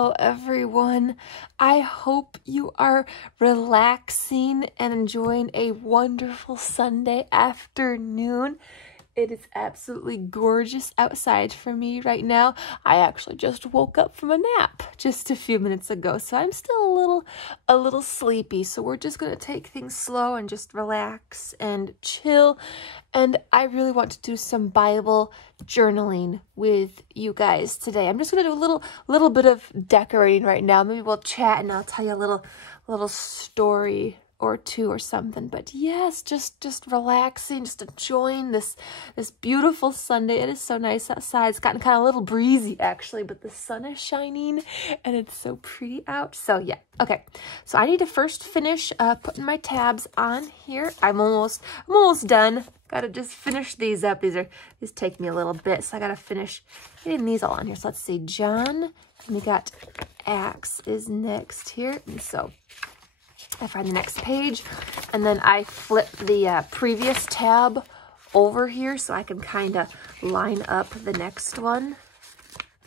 Hello, everyone. I hope you are relaxing and enjoying a wonderful Sunday afternoon. It is absolutely gorgeous outside for me right now. I actually just woke up from a nap just a few minutes ago, so I'm still a little sleepy. So we're just going to take things slow and just relax and chill. And I really want to do some Bible journaling with you guys today. I'm just going to do a little bit of decorating right now. Maybe we'll chat and I'll tell you a little story or two or something. But yes, just relaxing, just enjoying this beautiful Sunday. It is so nice outside. It's gotten kind of a little breezy actually, but the sun is shining and it's so pretty out. So yeah, okay. So I need to first finish putting my tabs on here. I'm almost done. Gotta just finish these up. These take me a little bit, so I gotta finish getting these all on here. So let's see, John, and we got Acts is next here, and so I find the next page, and then I flip the previous tab over here so I can kind of line up the next one.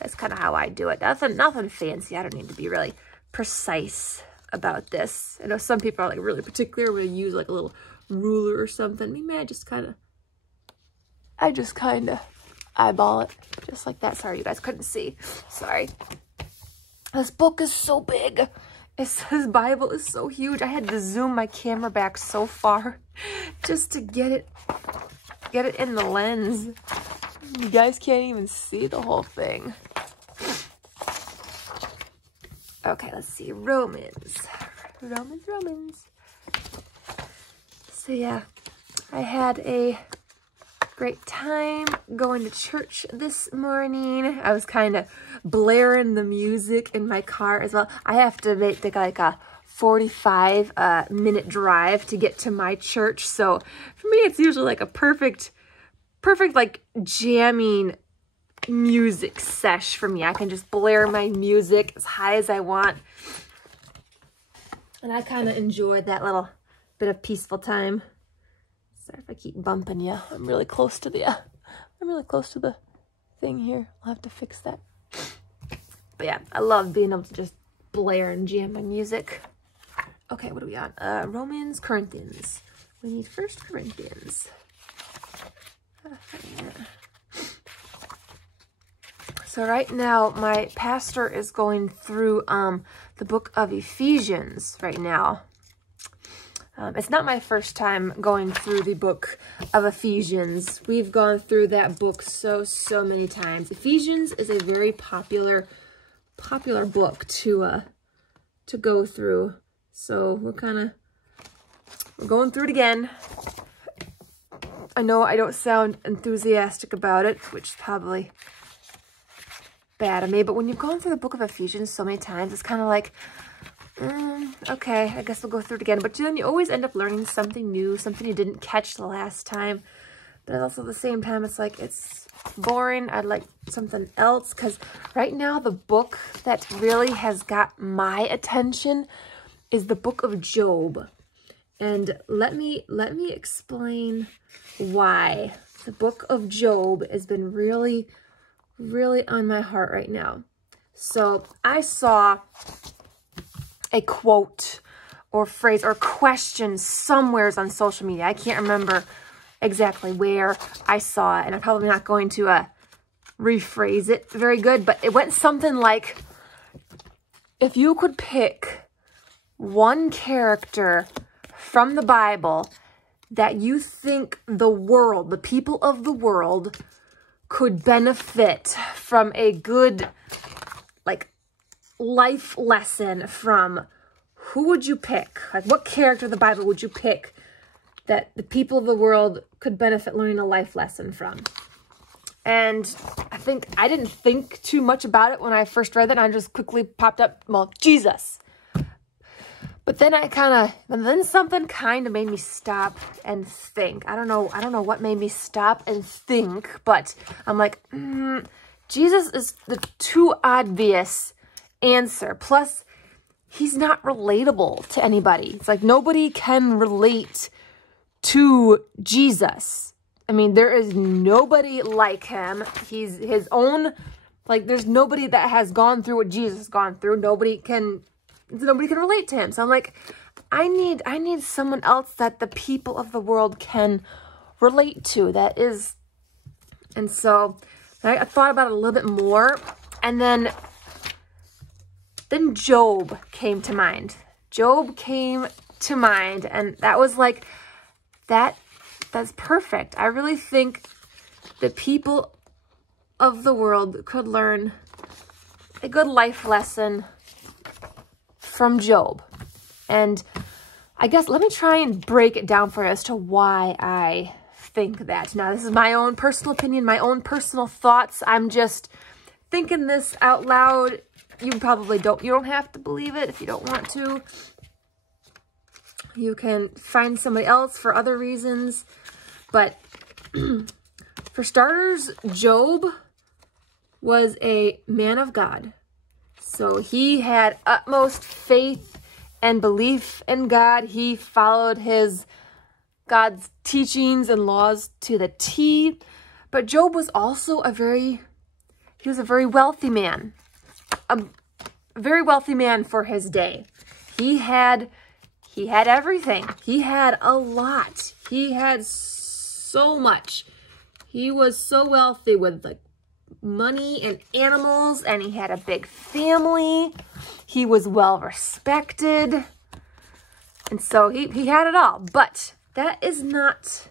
That's kind of how I do it. Nothing fancy. I don't need to be really precise about this. I know some people are like really particular when they use like a little ruler or something. Maybe I just kind of eyeball it just like that. Sorry, you guys couldn't see. Sorry. This book is so big. This Bible is so huge. I had to zoom my camera back so far just to get it in the lens. You guys can't even see the whole thing. Okay, let's see. Romans. So yeah, I had a great time going to church this morning. I was kind of blaring the music in my car as well. I have to make like a 45-minute drive to get to my church. So for me, it's usually like a perfect like jamming music sesh for me. I can just blare my music as high as I want. And I kind of enjoyed that little bit of peaceful time. Sorry if I keep bumping you. I'm really close to the thing here. I'll have to fix that. But yeah, I love being able to just blare and jam my music. Okay, what are we on? Romans, Corinthians. We need 1 Corinthians. So right now, my pastor is going through the book of Ephesians right now. It's not my first time going through the book of Ephesians. We've gone through that book so many times. Ephesians is a very popular book to go through. So we're going through it again. I know I don't sound enthusiastic about it, which is probably bad of me, but when you've gone through the book of Ephesians so many times, it's kind of like, okay, I guess we'll go through it again. But then you always end up learning something new, something you didn't catch the last time. But also at the same time, it's like, it's boring. I'd like something else, because right now the book that really has got my attention is the book of Job. And let me explain why the book of Job has been really on my heart right now. So I saw a quote or phrase or question somewheres on social media. I can't remember exactly where I saw it, and I'm probably not going to rephrase it very good, but it went something like, if you could pick one character from the Bible that you think the people of the world could benefit from a good, like, life lesson from, who would you pick? Like, what character of the Bible would you pick that the people of the world could benefit learning a life lesson from? And I didn't think too much about it when I first read that, and I just quickly popped up, well, Jesus. But then then something kind of made me stop and think. I don't know what made me stop and think, but I'm like, Jesus is the too obvious answer. Plus, he's not relatable to anybody. It's like nobody can relate to Jesus. I mean, there is nobody like him. He's his own Like, there's nobody that has gone through what Jesus has gone through. Nobody can relate to him. So I'm like, I need someone else that the people of the world can relate to. And so I thought about it a little bit more, and then Job came to mind. Job came to mind, and that was like, that's perfect. I really think the people of the world could learn a good life lesson from Job. And I guess let me try and break it down for you as to why I think that. Now, this is my own personal opinion, my own personal thoughts. I'm just thinking this out loud. You probably don't have to believe it if you don't want to. You can find somebody else for other reasons. But for starters, Job was a man of God. So he had utmost faith and belief in God. He followed God's teachings and laws to the T. But Job was also a very wealthy man. A very wealthy man for his day. He had everything. He had a lot. He had so much. He was so wealthy with like money and animals, and he had a big family. He was well respected. And so he had it all. But that is not,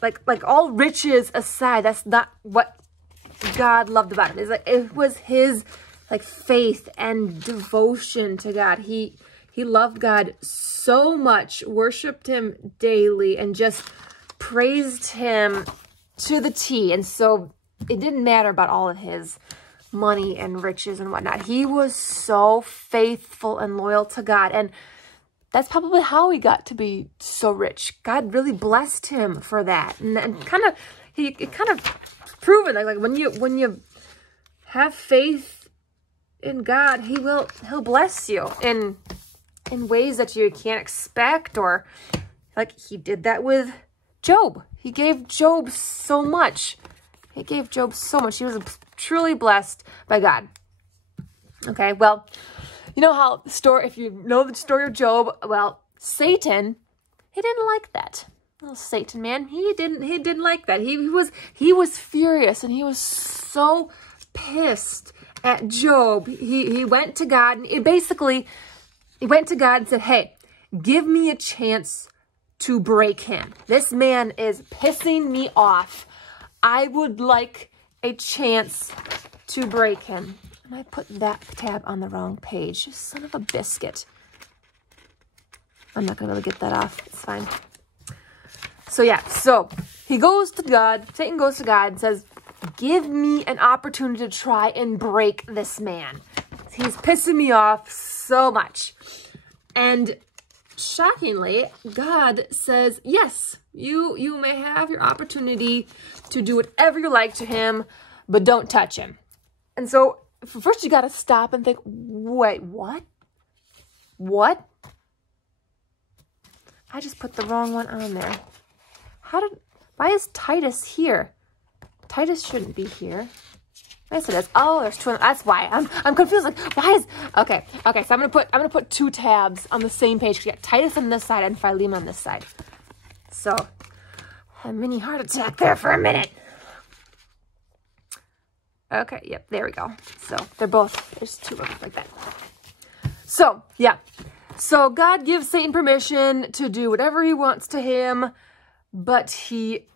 like all riches aside, that's not what God loved about him. It was his like faith and devotion to God. He loved God so much, worshiped him daily, and just praised him to the T. And so it didn't matter about all of his money and riches and whatnot. He was so faithful and loyal to God. And that's probably how he got to be so rich. God really blessed him for that. And it kind of proven like when you have faith in God, he'll bless you in ways that you can't expect, or like he did that with Job. He gave Job so much. He gave Job so much. He was truly blessed by God. Okay, well, you know how if you know the story of Job, well, Satan, he didn't like that. Little Satan man, he didn't like that. He was furious, and he was so pissed at Job. He went to God, and he went to God and said, hey, give me a chance to break him. This man is pissing me off. I would like a chance to break him. And I put that tab on the wrong page. Son of a biscuit. I'm not going to be able to get that off. It's fine. So yeah, so he goes to God. Satan goes to God and says, give me an opportunity to try and break this man. He's pissing me off so much. And shockingly, God says, yes, you may have your opportunity to do whatever you like to him, but don't touch him. And so first you got to stop and think, wait, what? What? I just put the wrong one on there. Why is Titus here? Titus shouldn't be here. Yes, it is. Oh, there's two. That's why I'm confused. Like, why is okay? So I'm gonna put two tabs on the same page. You got Titus on this side and Philemon on this side. So a mini heart attack there for a minute. Okay, yep, there we go. So they're both. There's two of them like that. So yeah, so God gives Satan permission to do whatever he wants to him, but he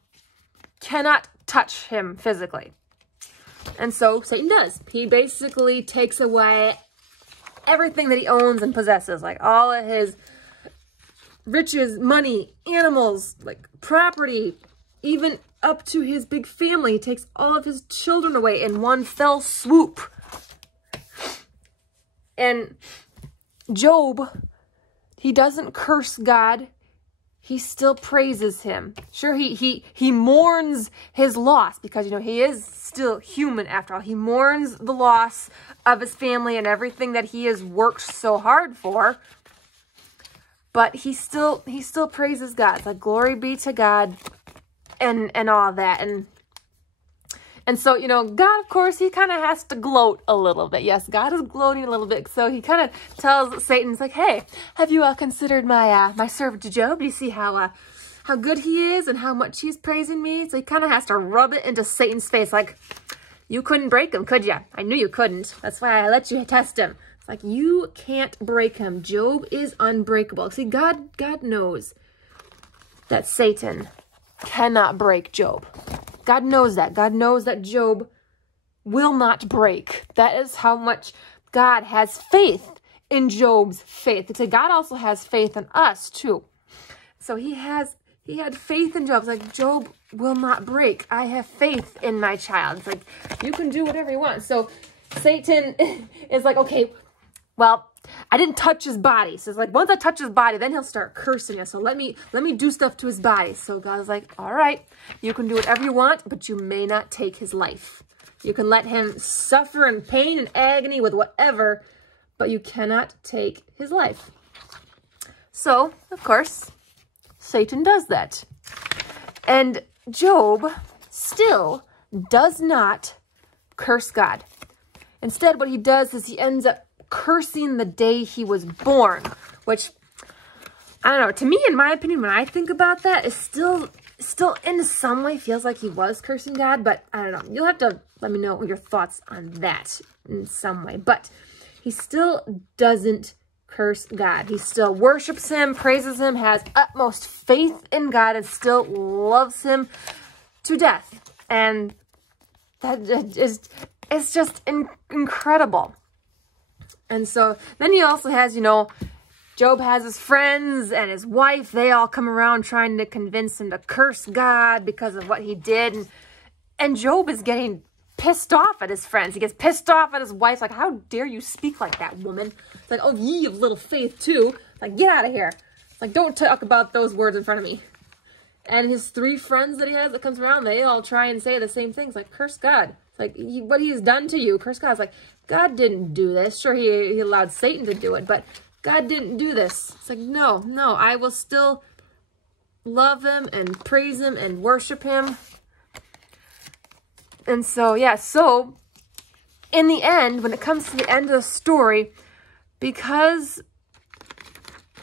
cannot touch him physically. And so Satan does. He basically takes away everything that he owns and possesses, like all of his riches, money, animals, like property, even up to his big family. He takes all of his children away in one fell swoop. And Job, he doesn't curse God. He still praises him. Sure, he mourns his loss because, you know, he is still human after all. He mourns the loss of his family and everything that he has worked so hard for. But he still praises God. It's like, glory be to God and all that. And And so, you know, God, of course, he kind of has to gloat a little bit. Yes, God is gloating a little bit. So he kind of tells Satan, he's like, hey, have you considered my my servant Job? Do you see how good he is and how much he's praising me? So he kind of has to rub it into Satan's face like, you couldn't break him, could ya? I knew you couldn't. That's why I let you test him. It's like, you can't break him. Job is unbreakable. See, God knows that Satan cannot break Job. God knows that. God knows that Job will not break. That is how much God has faith in Job's faith. Because God also has faith in us too. So he had faith in Job. It's like, Job will not break. I have faith in my child. It's like, you can do whatever you want. So Satan is like, okay, well, I didn't touch his body. So it's like, once I touch his body, then he'll start cursing us. So let me do stuff to his body. So God's like, all right, you can do whatever you want, but you may not take his life. You can let him suffer in pain and agony with whatever, but you cannot take his life. So, of course, Satan does that. And Job still does not curse God. Instead, what he does is he ends up cursing the day he was born, which, I don't know, to me, in my opinion, when I think about that, it still in some way feels like he was cursing God, but I don't know. You'll have to let me know your thoughts on that in some way. But he still doesn't curse God. He still worships him, praises him, has utmost faith in God, and still loves him to death. And that is, it's just incredible. And so then he also has, you know, Job has his friends and his wife. They all come around trying to convince him to curse God because of what he did. And Job is getting pissed off at his friends. He gets pissed off at his wife. Like, how dare you speak like that, woman? It's like, oh, ye of little faith too. It's like, get out of here. It's like, don't talk about those words in front of me. And his 3 friends that he has that comes around, they all try and say the same things. Like, curse God. It's like, what he has done to you, curse God. It's like, God didn't do this. Sure, he allowed Satan to do it, but God didn't do this. It's like, no, I will still love him and praise him and worship him. And so, yeah, so in the end, when it comes to the end of the story, because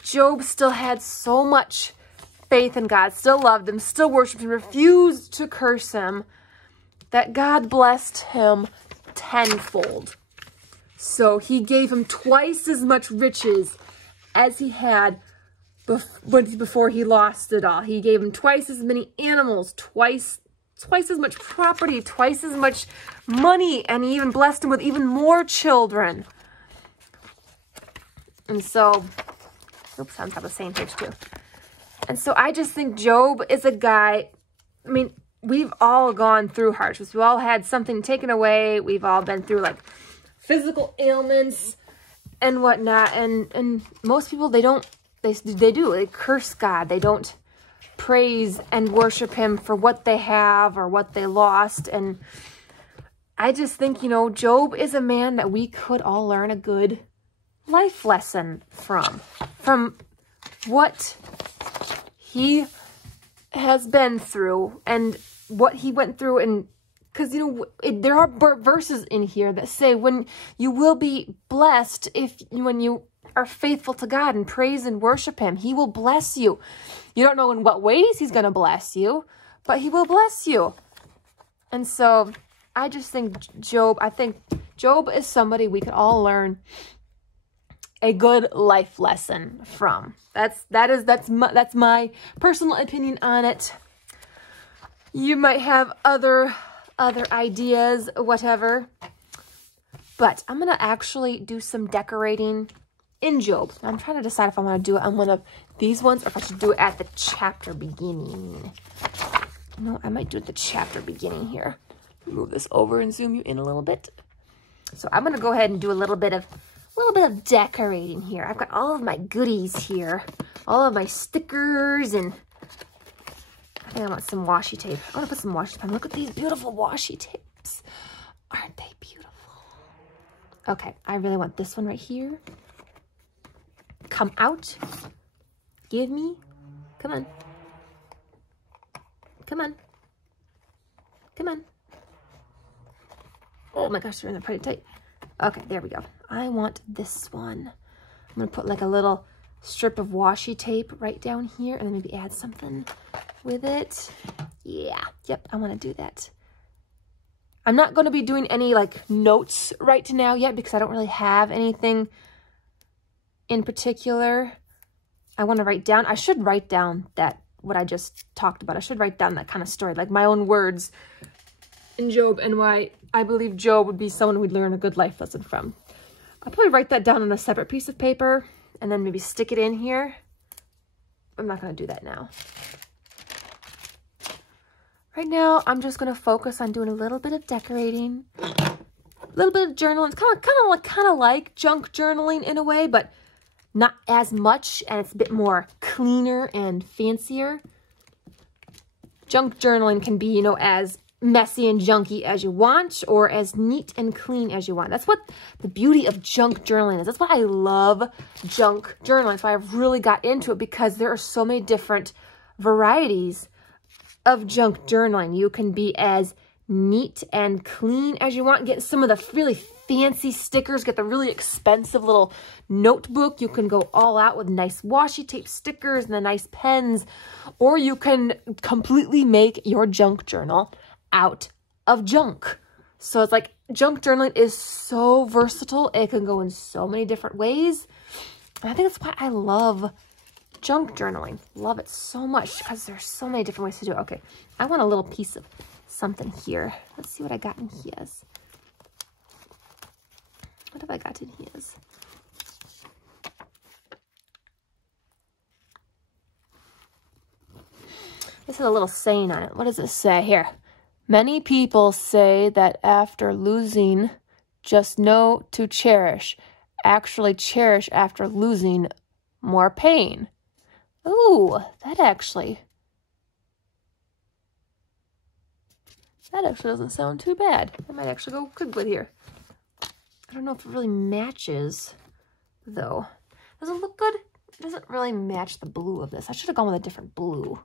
Job still had so much faith in God, still loved him, still worshiped him, refused to curse him, that God blessed him tenfold. So he gave him twice as much riches as he had before he lost it all. He gave him twice as many animals, twice as much property, twice as much money, and he even blessed him with even more children. And so, oops, I'm on the same page too. And so I just think Job is a guy, I mean, we've all gone through hardships. We've all had something taken away. We've all been through like physical ailments and whatnot. And most people, they curse God. They don't praise and worship him for what they have or what they lost. And I just think, you know, Job is a man that we could all learn a good life lesson from what he has been through and what he went through. And because, you know, there are verses in here that say when you will be blessed when you are faithful to God and praise and worship him, he will bless you. You don't know in what ways he's going to bless you, but he will bless you. And so I just think Job is somebody we could all learn a good life lesson from. That's my personal opinion on it. You might have other ideas, whatever. But I'm going to actually do some decorating in Job. I'm trying to decide if I'm going to do it on one of these ones or if I should do it at the chapter beginning. No, I might do it at the chapter beginning here. Move this over and zoom you in a little bit. So I'm going to go ahead and do a little bit of decorating here. I've got all of my goodies here. All of my stickers, and I think I want some washi tape. I want to put some washi tape. Look at these beautiful washi tapes. Aren't they beautiful? Okay, I really want this one right here. Come out. Give me. Come on. Come on. Come on. Oh my gosh, they're in there pretty tight. Okay, there we go. I want this one. I'm gonna put like a little strip of washi tape right down here and then maybe add something with it. Yeah, yep, I want to do that. I'm not going to be doing any like notes right now yet because I don't really have anything in particular I want to write down. I should write down what I just talked about. I should write down that kind of story, like my own words in Job and why I believe Job would be someone we'd learn a good life lesson from. I'll probably write that down on a separate piece of paper and then maybe stick it in here. I'm not going to do that now. Right now, I'm just going to focus on doing a little bit of decorating, a little bit of journaling. It's kind of like junk journaling in a way, but not as much, and it's a bit more cleaner and fancier. Junk journaling can be, you know, as messy and junky as you want, or as neat and clean as you want. That's what the beauty of junk journaling is. That's why I love junk journaling. That's why I've really got into it, because there are so many different varieties of junk journaling. You can be as neat and clean as you want. Get some of the really fancy stickers. Get the really expensive little notebook. You can go all out with nice washi tape stickers and the nice pens. Or you can completely make your junk journal out of junk. So it's like junk journaling is so versatile. It can go in so many different ways. And I think that's why I love junk journaling. Love it so much because there's so many different ways to do it. Okay, I want a little piece of something here. Let's see what I got in his. What have I got in his? This has a little saying on it. What does it say here? Many people say that after losing, just know to cherish. Actually cherish after losing, more pain. Ooh, that actually doesn't sound too bad. I might actually go good with here. I don't know if it really matches, though. Does it look good? It doesn't really match the blue of this. I should have gone with a different blue.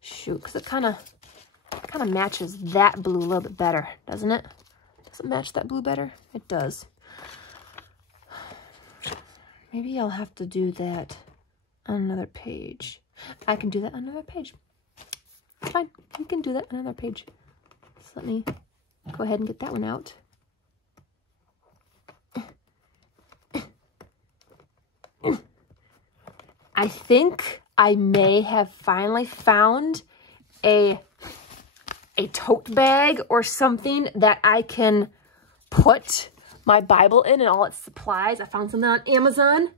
Shoot, because it kind of matches that blue a little bit better, doesn't it? Does it match that blue better? It does. Maybe I'll have to do that on another page. I can do that on another page. Fine, we can do that on another page. So let me go ahead and get that one out. I think I may have finally found a tote bag or something that I can put my Bible in and all its supplies. I found something on Amazon,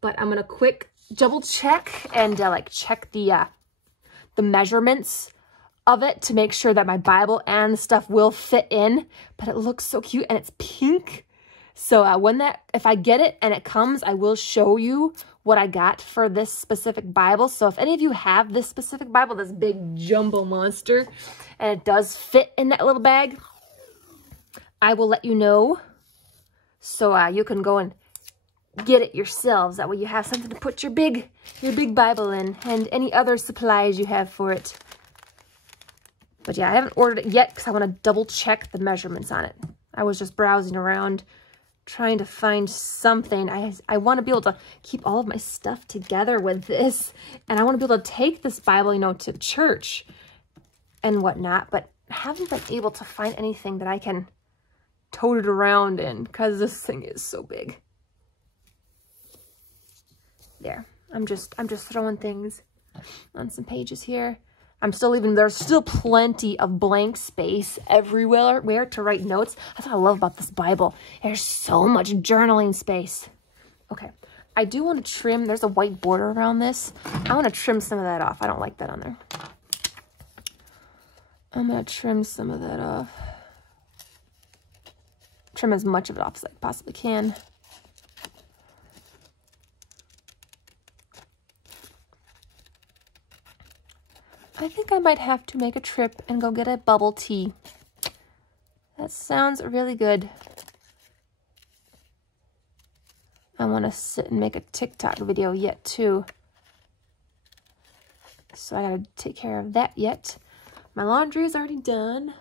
but I'm gonna quick double check and like check the measurements of it to make sure that my Bible and stuff will fit in. But it looks so cute and it's pink. So if I get it and it comes, I will show you what I got for this specific Bible. So if any of you have this specific Bible, this big jumbo monster, and it does fit in that little bag, I will let you know. So you can go and get it yourselves. That way you have something to put your big Bible in and any other supplies you have for it. But yeah, I haven't ordered it yet because I want to double check the measurements on it. I was just browsing around trying to find something. I want to be able to keep all of my stuff together with this, and I want to be able to take this Bible, you know, to church and whatnot, but I haven't been able to find anything that I can tote it around in because this thing is so big. There, I'm just throwing things on some pages here. I'm still leaving, there's still plenty of blank space everywhere to write notes. That's what I love about this Bible. There's so much journaling space. Okay, I do want to trim, there's a white border around this. I want to trim some of that off. I don't like that on there. I'm going to trim some of that off. Trim as much of it off as I possibly can. I think I might have to make a trip and go get a bubble tea. That sounds really good. I want to sit and make a TikTok video yet too. So I gotta take care of that yet. My laundry is already done.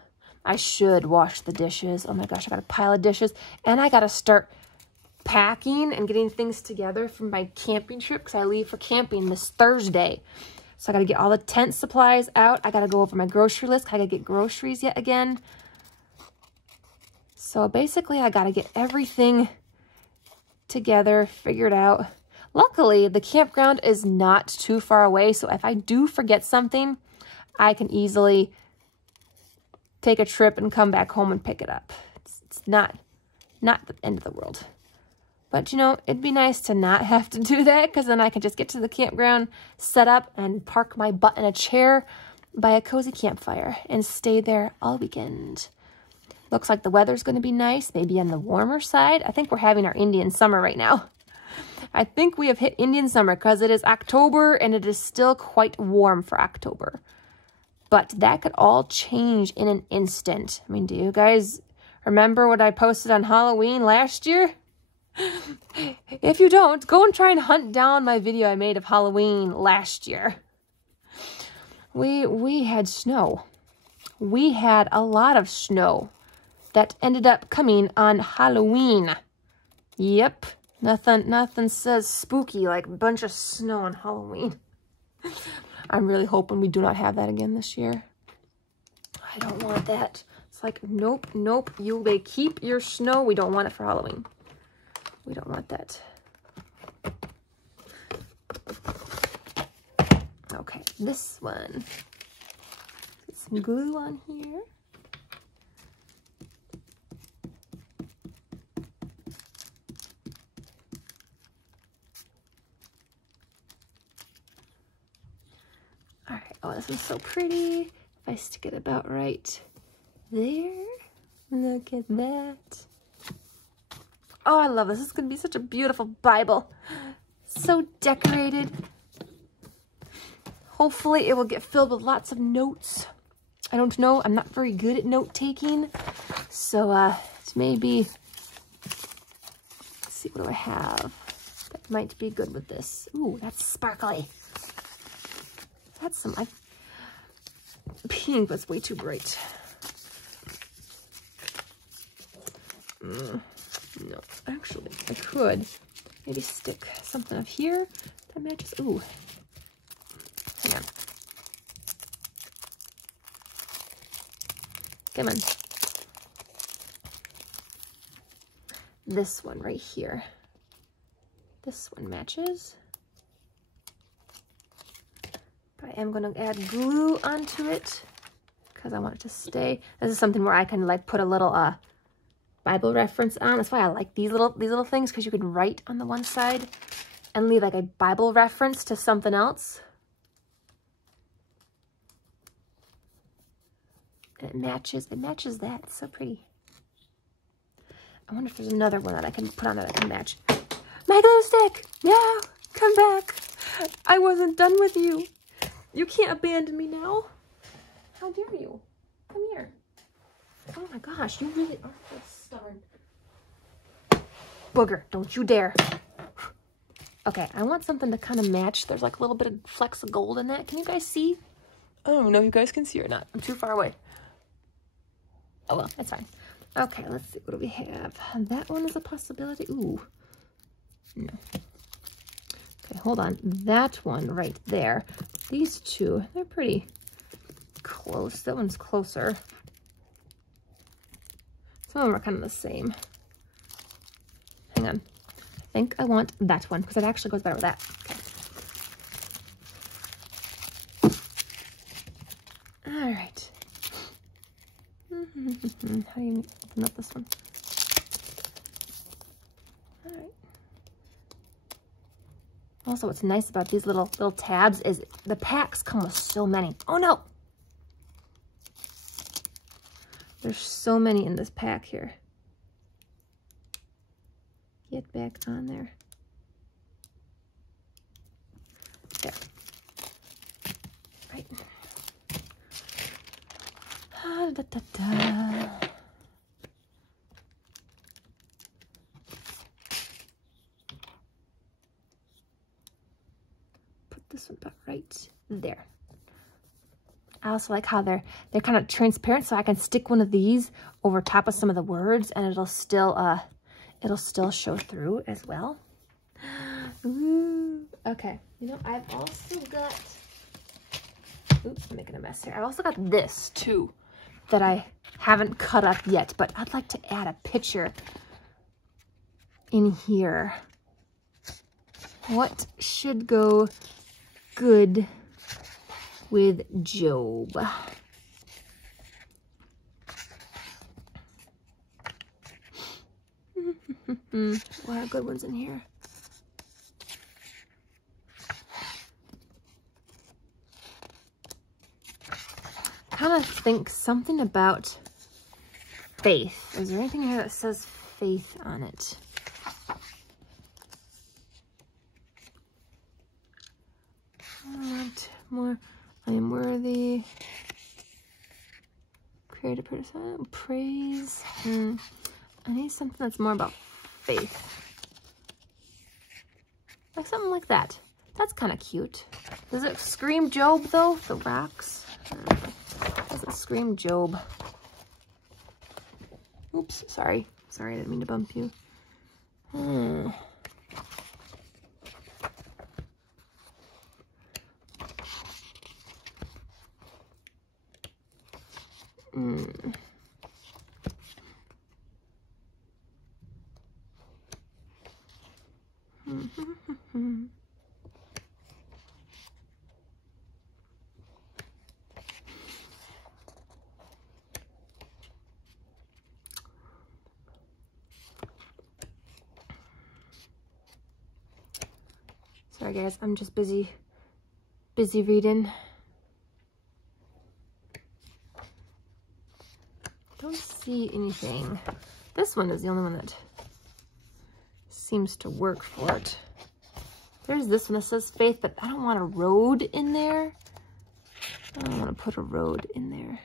I should wash the dishes. Oh my gosh, I got a pile of dishes. And I got to start packing and getting things together for my camping trip because I leave for camping this Thursday. So I got to get all the tent supplies out. I got to go over my grocery list. I got to get groceries yet again. So basically, I got to get everything together, figured out. Luckily, the campground is not too far away. So if I do forget something, I can easily take a trip and come back home and pick it up. It's not the end of the world. But, you know, it'd be nice to not have to do that because then I can just get to the campground, set up, and park my butt in a chair by a cozy campfire and stay there all weekend. Looks like the weather's going to be nice, maybe on the warmer side. I think we're having our Indian summer right now. I think we have hit Indian summer because it is October and it is still quite warm for October. But that could all change in an instant. I mean, do you guys remember what I posted on Halloween last year? If you don't, go and try and hunt down my video I made of Halloween last year. We had snow. We had a lot of snow that ended up coming on Halloween. Yep, nothing says spooky like a bunch of snow on Halloween. I'm really hoping we do not have that again this year. I don't want that. It's like, nope, nope, you may keep your snow. We don't want it for Halloween. We don't want that. Okay, this one. Put some glue on here. All right, oh, this is so pretty. If I stick it about right there, look at that. Oh, I love this. This is going to be such a beautiful Bible. So decorated. Hopefully it will get filled with lots of notes. I don't know. I'm not very good at note taking. So it may be, let's see, what do I have that might be good with this? Ooh, that's sparkly. That's some, pink, that's way too bright. No, actually, I could maybe stick something up here that matches. Ooh, hang on. Come on. This one right here. This one matches. But I am going to add glue onto it because I want it to stay. This is something where I can like put a little Bible reference on. That's why I like these little things, because you can write on the one side and leave like a Bible reference to something else. And it matches that. It's so pretty. I wonder if there's another one that I can put on that I can match. My glue stick! No! Come back! I wasn't done with you. You can't abandon me now. How dare you? Come here. Oh my gosh, you really are so stubborn. Booger, don't you dare. Okay, I want something to kind of match. There's like a little bit of flecks of gold in that. Can you guys see? I don't know if you guys can see or not. I'm too far away. Oh well, that's fine. Okay, let's see. What do we have? That one is a possibility. Ooh. No. Okay, hold on. That one right there. These two, they're pretty close. That one's closer. Some of them are kind of the same. Hang on. I think I want that one because it actually goes better with that. Okay. All right. How do you open up this one? All right. Also, what's nice about these little tabs is the packs come with so many. Oh no! There's so many in this pack here. Get back on there. There. Right. Ah, da, da, da. Put this one back right there. I also like how they're kind of transparent, so I can stick one of these over top of some of the words and it'll still show through as well. Ooh. Okay, you know, I've also got, oops, I'm making a mess here. I've also got this too that I haven't cut up yet, but I'd like to add a picture in here. What should go good with Job? A lot of good ones in here. Kind of think something about faith. Is there anything here that says faith on it? More. I am worthy. Create a person. Praise. I need something that's more about faith. Like something like that. That's kind of cute. Does it scream Job though? The rocks? Does it scream Job? Oops, sorry. Sorry, I didn't mean to bump you. Sorry guys, I'm just busy reading. Don't see anything. This one is the only one that seems to work for it. There's this one that says faith, but I don't want a road in there. I don't want to put a road in there.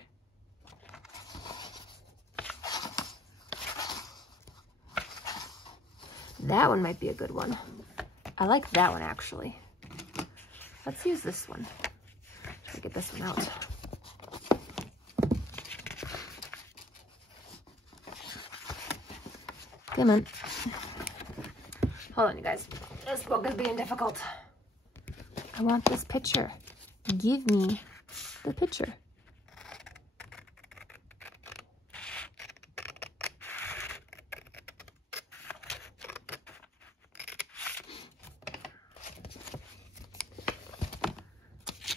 That one might be a good one. I like that one actually. Let's use this one. Try to get this one out. Come on. Hold on, you guys. This book is being difficult. I want this picture. Give me the picture.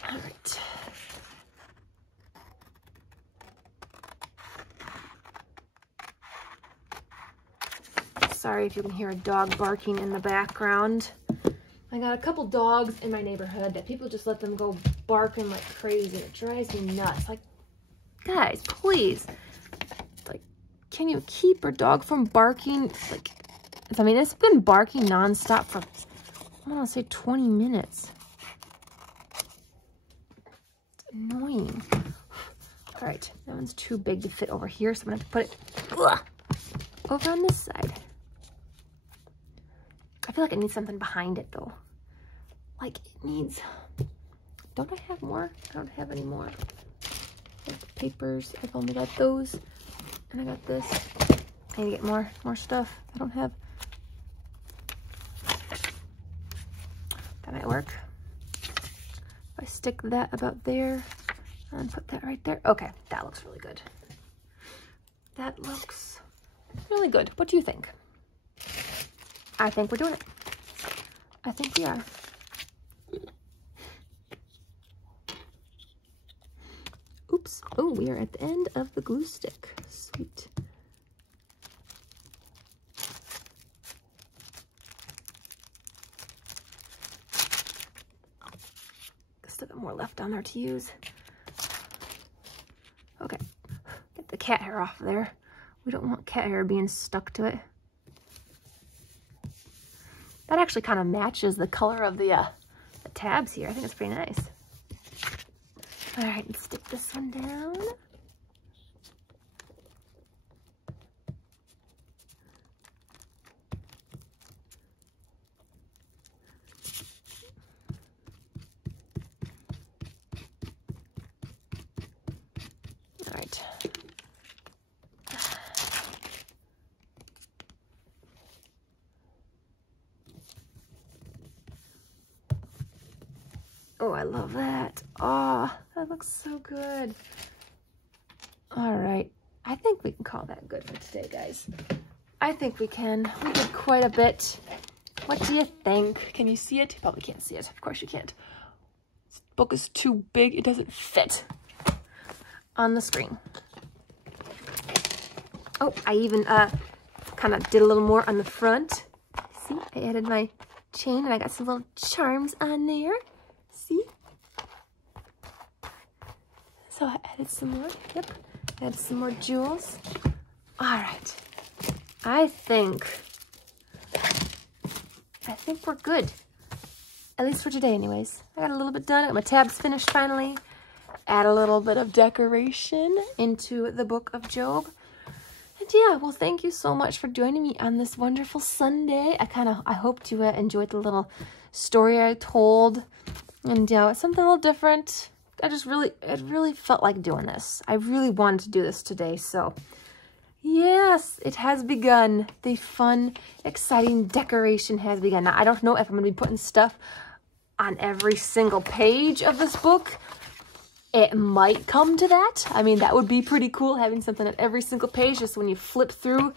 All right. Sorry if you can hear a dog barking in the background. I got a couple dogs in my neighborhood that people just let them go barking like crazy. It drives me nuts. Like, guys, please. Like, can you keep your dog from barking? Like, I mean, it's been barking nonstop for, I want to say 20 minutes. It's annoying. All right, that one's too big to fit over here, so I'm going to have to put it over on this side. I feel like it needs something behind it though. Like it needs, don't I have more? I don't have any more. Like papers, I've only got those. And I got this. I need to get more stuff. I don't have. That might work. If I stick that about there and put that right there. Okay, that looks really good. That looks really good. What do you think? I think we're doing it. I think we are. Oops. Oh, we are at the end of the glue stick. Sweet. Still got more left on there to use. Okay. Get the cat hair off there. We don't want cat hair being stuck to it. That actually kind of matches the color of the tabs here. I think it's pretty nice. All right, let's stick this one down. right. Oh, I love that. Oh, that looks so good. All right. I think we can call that good for today, guys. I think we can. We did quite a bit. What do you think? Can you see it? You probably can't see it. Of course you can't. This book is too big. It doesn't fit on the screen. Oh, I even kind of did a little more on the front. See, I added my chain and I got some little charms on there. See? So I added some more. Yep. Added some more jewels. All right. I think we're good. At least for today, anyways. I got a little bit done. I got my tabs finished finally. Add a little bit of decoration into the book of Job. And yeah, well, thank you so much for joining me on this wonderful Sunday. I hope you enjoyed the little story I told. And it's something a little different. It really felt like doing this. I really wanted to do this today, so yes, it has begun. The fun, exciting decoration has begun. Now, I don't know if I'm going to be putting stuff on every single page of this book. It might come to that. I mean, that would be pretty cool, having something at every single page. Just when you flip through,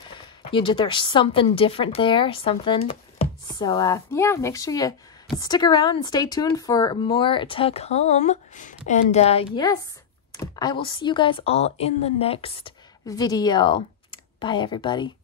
there's something different there, something. So, yeah, make sure you stick around and stay tuned for more to come. And, yes, I will see you guys all in the next video. Bye, everybody.